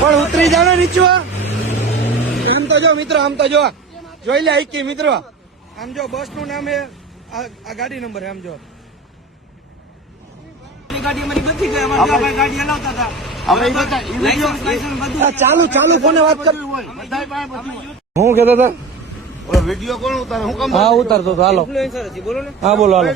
પણ ઉતરી જાઓ ને નીચું આમ તો જો મિત્રો આમ તો જો. જોઈ લે આઈકી મિત્રો. આમ જો બસનું નામ એ આ આ ગાડી નંબર આમ જો. ગાડી અમારી બધી ગઈ અમારે ગાડી હલાવતા હતા. ચાલુ ચાલુ ફોને વાત કર. હું કેતા હતા ઓલો વીડિયો કોણ ઉતારે હું કામ હા ઉતારતો હતો હાલો. ઇન્ફ્લુએન્સર હતી બોલો ને. હા બોલો હાલો?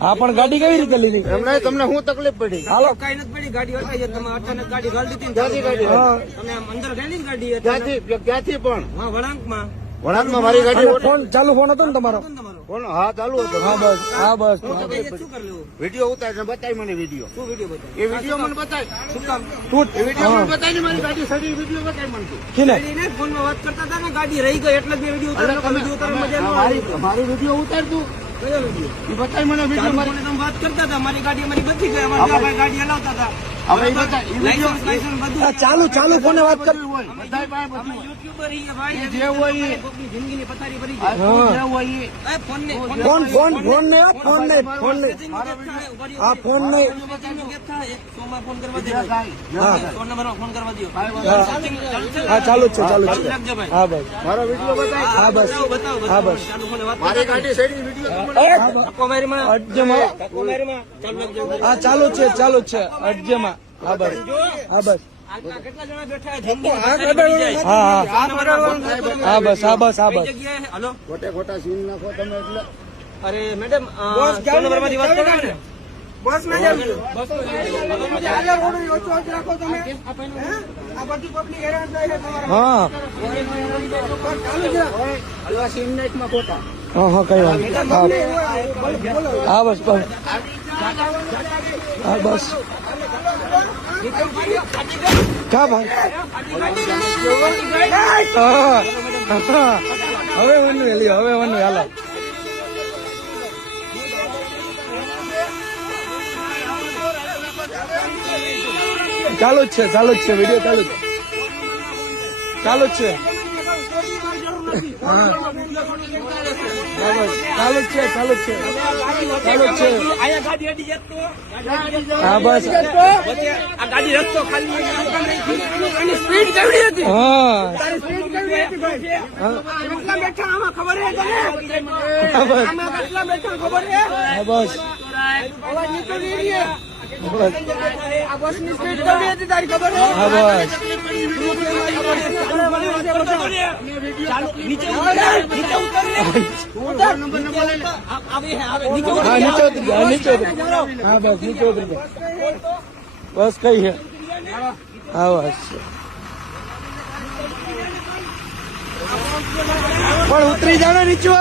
હા પણ ગાડી કેવી રીતે લીધી? એમ તમને શું તકલીફ પડી? હાલો. કઈ નથી પડી ગાડી હટાઈ તમે અચાનક ગાડી ગાડી દીધી ગાડી? તમે અંદર ગયેલી ગાડી. ક્યાંથી? ક્યાંથી પણ? હા વળાંકમાં. વળાંકમાં મારી ગાડી ફોન ચાલુ ફોન હતો ને તમારો? હતું ને તમારો કોણ હા ચાલુ હતો. હા બસ હા બસ. શું કરી લેવું? વીડિયો ઉતારે બતાવી મને વીડિયો. શું વીડિયો બતાવો એ વીડિયો મને બતાવી શું કામ? શું એ વીડિયો મને બતાવી ને મારી ગાડી સડી વીડિયો બતાવી મને. કીને? ફોનમાં વાત કરતા હતા ને ગાડી રહી ગઈ એટલે જ મેં વીડિયો ઉતાર્યો. તમે વીડિયો ઉતારવા મજા ન મારી મારી વીડિયો ઉતાર તું. કયો વીડિયો? એ બતાવી મને વીડિયો મારી તમે વાત કરતા હતા મારી ગાડી અમારી બચી ગઈ અમારે ગાડી હલાવતા હતા. હવે ચાલુ ચાલુ કોને વાત કર હોય. ભાઈ ફોન ફોન ફોન ફોન ને ફોન ને ફોન ને આ ફોન ને કરવા હા. ફોન નંબર ફોન કરવા દો હા. ચાલુ છે ચાલુ છે. ભાઈ. હા બસ મારો વીડિયો બતાય. હા બસ. હા બસ. મારી ગાડી વીડિયો કોમેરીમાં હા ચાલુ છે ચાલુ છે. અડજમાં હા બસ હા બસ આ. હા બસ હા બસ હા બસ ખોટે ખોટા સીન નાખો તમે એટલે અરે મેડમ ફોન નંબરમાંથી વાત કરો ને બસમાં જાવ હા હલવા સીન ખોટા હા હા કઈ વાત હા બસ બસ હા, બસ. કા ભાઈ. હવે વનુ હેલી હવે વનુ હાલો. ચાલુ જ છે, ચાલુ જ છે, વીડિયો ચાલુ છે. ચાલુ જ છે. ચાલુ છે ચાલુ છે. ચાલુ છે. હા બસ. આ ગાડી રસ્તો ખાલી સ્પીડ કેવડી હતી? હા. સ્પીડ કેવડી હતી કેટલા બેઠા આમાં ખબર હે તને? હા, બસ. આમાં કેટલા બેઠા ખબર હે હા બસ. બસ કઈ છે હા પણ ઉતરી જાઓ ને નીચું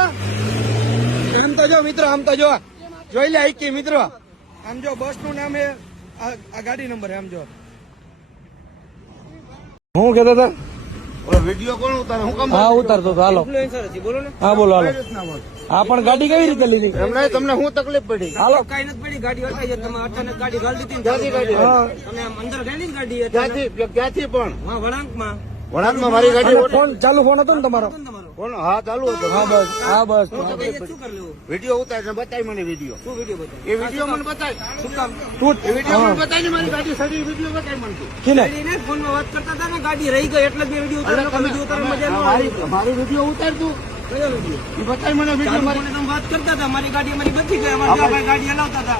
આમ તો જો મિત્રો આમ તો જો જોઈ લે કે મિત્રો. આમ જો બસનું નામ એ આ ગાડી નંબર આમ જો. હું કેતો હતા ઓલો વીડિયો કોણ ઉતારે? હું કામ હા ઉતારતો હતો હાલો. હા બોલો હાલો. પણ ગાડી કેવી રીતે લીધી? એમ તમને શું તકલીફ પડી? હાલો. કઈ નથી પડી ગાડી હટાઈ તમે અચાનક ગાડી ગાળી દીધી ક્યાંથી ગાડી તમે અંદર ગયેલી ગાડી. ક્યાંથી? ક્યાંથી પણ? હા વળાંકમાં. વળાંકમાં મારી ગાડી ફોન ચાલુ ફોન હતો ને તમારો? હતું ને તમારો. કોણ હા ચાલુ હતો હા બસ હા બસ. તો કઈ શું કરી વીડિયો ઉતારે બતાય મને વીડિયો. શું વીડિયો બતાવો એ વીડિયો મને બતાય. શું કામ? તું વીડિયો મને બતાય ને મારી ગાડી સડી વીડિયો બતાય મને. કીને? ફોનમાં વાત કરતા હતા ને ગાડી રહી ગઈ એટલે બે મેં વીડિયો ઉતાર્યો તમે ઉતારવા મજા ન મારી મારી વીડિયો ઉતાર તું. કયો વીડિયો? એ બતાય મને વીડિયો મારી તમે વાત કરતા હતા મારી ગાડી અમારી બચી ગઈ અમારે ભાઈ. ગાડી હલાવતા હતા.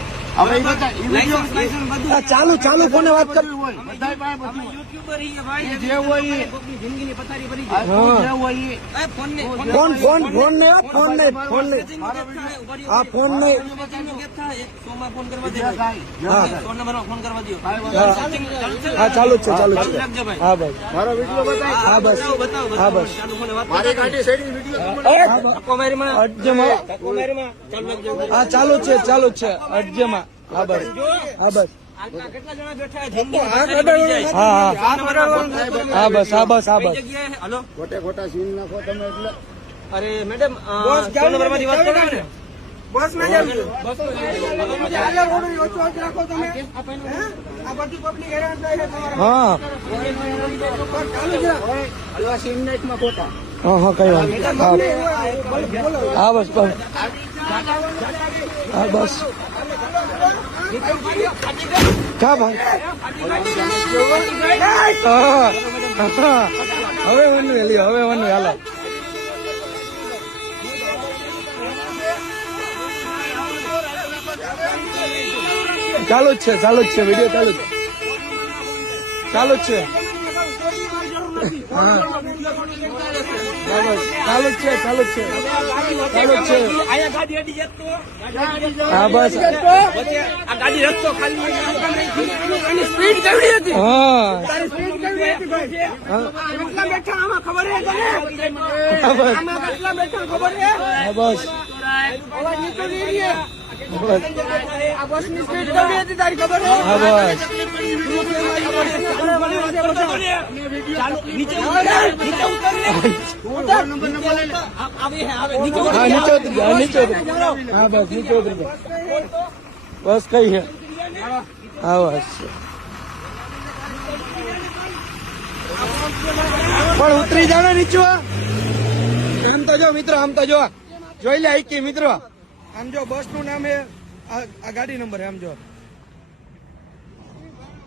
ચાલુ ચાલુ ફોને વાત કર હોય બધાય પાસે બધું યુટ્યુબર ભાઈ જે હોય જિંદગીની પથારી ભરી આ ગઈ તું જે હોય એ. એ ફોન ફોન ફોન ફોન ને ફોન ને ફોન ને આ ફોન ને સોમાં ફોન કરવા દે જે થાય, જે હા. ફોન નંબર ફોન કરવા દો હા ચાલુ છે ચાલુ છે. ભાઈ. હા બસ. મારો વીડિયો બતાય. હા બસ. હા બસ. મારી ગાડી વીડિયો અડજમાં. કોમેરીમાં હા ચાલુ છે ચાલુ છે. અડજમાં. હા બસ. હા બસ. આ કેટલા જણા બેઠા છે? જિંદગીની પથારી ભરી જાય. હા હા ફોન નંબર ફોન કરો. હા બસ હા બસ હા કઈ બસ. જગ્યાએ હલો? ખોટે ખોટા સીન નાખો તમે એટલે. અરે મેડમ ફોન નંબરમાંથી વાત કરો ને. બસમાં જાવ હા? હલવા સીન નાખમાં ખોટા હા હા કઈ વાત નહીં. હા. હા બસ બસ. હા બસ. કા ભાઈ. હવે વનવે લ્યો હવે વનવે હાલો ચાલુ જ છે, ચાલુ જ છે, વીડિયો ચાલુ છે ચાલુ જ છે. ચાલુ છે ચાલુ છે. ચાલુ છે. હા બસ. આ ગાડી રસ્તો ખાલી સ્પીડ કેવડી હતી? હા. સ્પીડ કેવડી હતી કેટલા બેઠા આમાં ખબર હે તને? બસ. આમાં કેટલા બેઠા ખબર હે હા બસ. બસ નીચે ઉતર બસ કઈ છે હા બસ પણ ઉતરી જાઓ ને નીચે. આમ તો જો, મિત્રો, આમ તો જો. જોઈ લે કે મિત્રો. આમ જો બસનું નામ એ, આ ગાડી નંબર આમ જો.